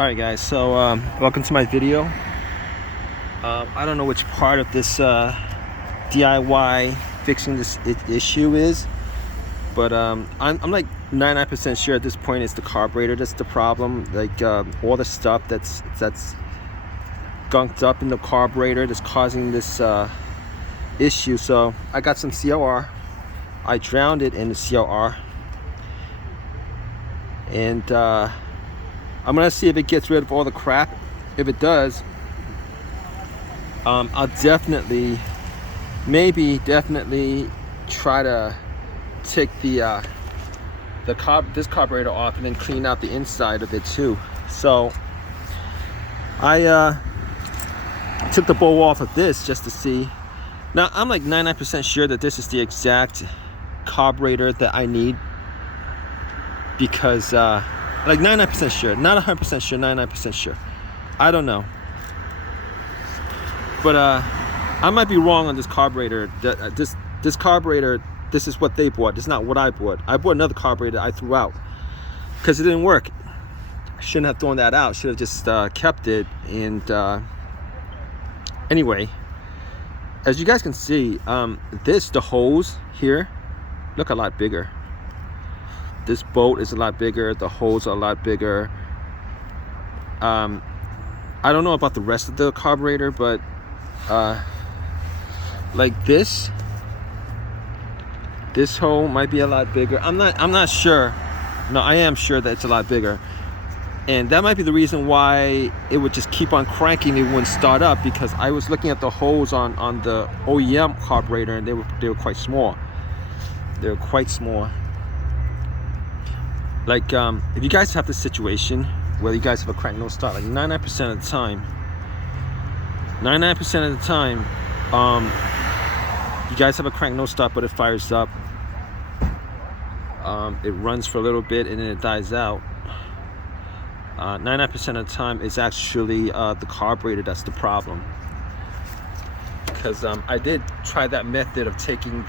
Alright guys, so welcome to my video. I don't know which part of this DIY fixing this issue is, but I'm like 99% sure at this point it's the carburetor that's the problem. Like all the stuff that's gunked up in the carburetor that's causing this issue. So I got some CLR. I drowned it in the CLR, and I'm gonna see if it gets rid of all the crap. If it does, I'll definitely try to take this carburetor off and then clean out the inside of it too. So I took the bowl off of this just to see. Now I'm like 99% sure that this is the exact carburetor that I need, because like 99% sure, not 100% sure, 99% sure. I don't know, but I might be wrong on this carburetor. This carburetor, this is what they bought. This is not what I bought. I bought another carburetor I threw out because it didn't work. I shouldn't have thrown that out. Should have just kept it. And anyway, as you guys can see, the hose here look a lot bigger. This bolt is a lot bigger. The holes are a lot bigger. I don't know about the rest of the carburetor, but like this hole might be a lot bigger. I'm not sure. No, I am sure that it's a lot bigger, and that might be the reason why it would just keep on cranking. It wouldn't start up, because I was looking at the holes on the OEM carburetor, and they were quite small. They were quite small. Like if you guys have this situation where you guys have a crank no start, like 99% of the time, 99% of the time, you guys have a crank no start, but it fires up. It runs for a little bit and then it dies out. 99% of the time, it's actually the carburetor that's the problem. Because I did try that method of taking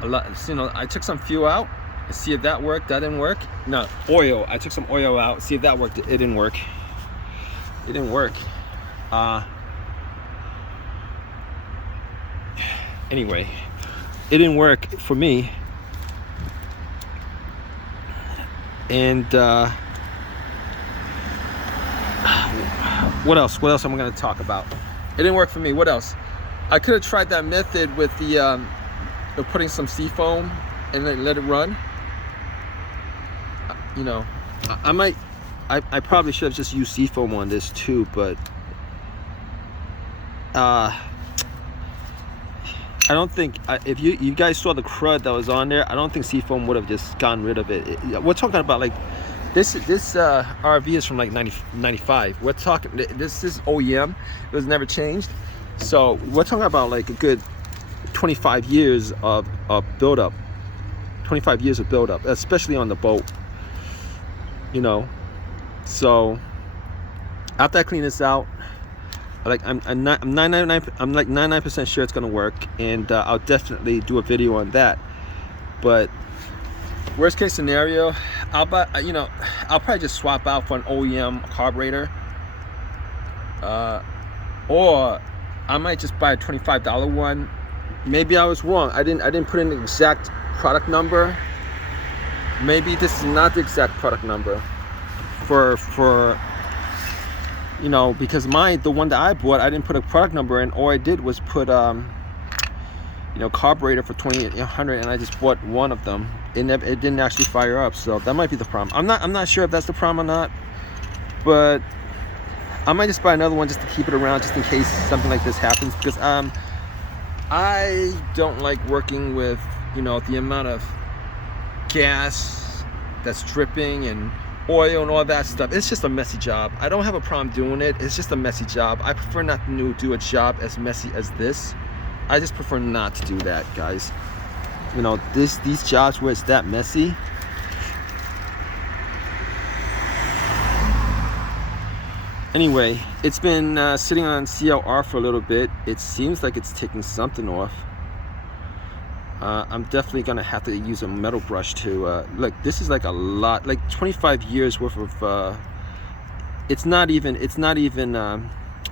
I took some fuel out and see if that worked. That didn't work. No, oil. I took some oil out, see if that worked. It didn't work. It didn't work. Anyway, it didn't work for me. And what else? What else am I going to talk about? It didn't work for me. What else? I could have tried that method with the putting some seafoam and then let it run. You know, I probably should have just used seafoam on this too, but I don't think, if you guys saw the crud that was on there, I don't think seafoam would have just gotten rid of it. We're talking about like this RV is from like 95. We're talking, this is OEM. It was never changed. So we're talking about like a good 25 years of buildup. 25 years of buildup, especially on the boat. You know, so after I clean this out, like I'm like 99% sure it's gonna work, and I'll definitely do a video on that. But worst case scenario, I'll probably just swap out for an OEM carburetor, or I might just buy a $25 one. Maybe I was wrong. I didn't put in the exact product number. Maybe this is not the exact product number for you know, because the one that I bought, I didn't put a product number in. All I did was put you know, carburetor for $2,800, and I just bought one of them. It didn't actually fire up, so that might be the problem. I'm not sure if that's the problem or not, but I might just buy another one just to keep it around, just in case something like this happens, because I don't like working with, you know, the amount of gas that's dripping and oil and all that stuff. It's just a messy job. I don't have a problem doing it. It's just a messy job. I prefer not to do a job as messy as this. I just prefer not to do that, guys. You know, these jobs where it's that messy, anyway, it's been sitting on CLR for a little bit. It seems like it's taking something off. I'm definitely gonna have to use a metal brush to look. This is like a lot, like 25 years worth of it's not even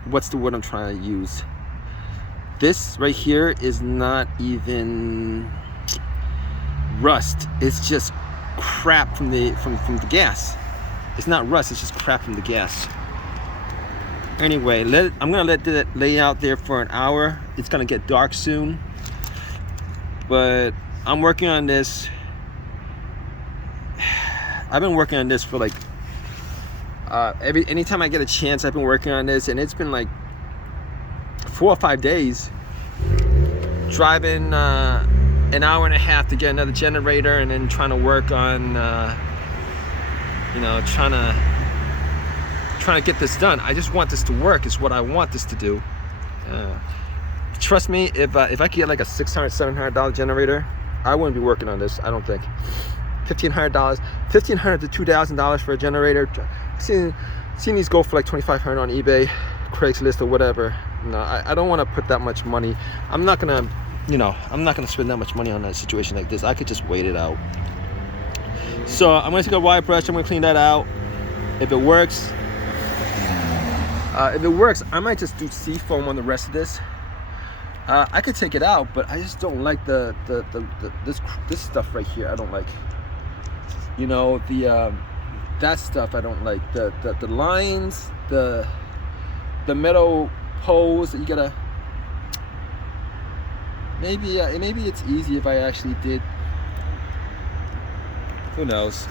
what's the word I'm trying to use. This right here is not even rust. It's just crap from the gas. It's not rust, it's just crap from the gas. Anyway, I'm gonna let that lay out there for an hour. It's gonna get dark soon, but I'm working on this. I've been working on this for like anytime I get a chance, I've been working on this, and it's been like 4 or 5 days driving an hour and a half to get another generator, and then trying to work on you know, trying to get this done. I just want this to work. It's what I want this to do. Trust me, if I could get like a $600, $700 generator, I wouldn't be working on this. I don't think. $1,500 to $2,000 for a generator. I've seen these go for like $2,500 on eBay, Craigslist, or whatever. No, I don't want to put that much money. I'm not gonna spend that much money on a situation like this. I could just wait it out. So I'm gonna take a wire brush. I'm gonna clean that out. If it works, I might just do seafoam on the rest of this. I could take it out, but I just don't like this stuff right here. I don't like, you know, that stuff. I don't like the lines, the metal poles that you gotta. Maybe it's easy if I actually did. Who knows?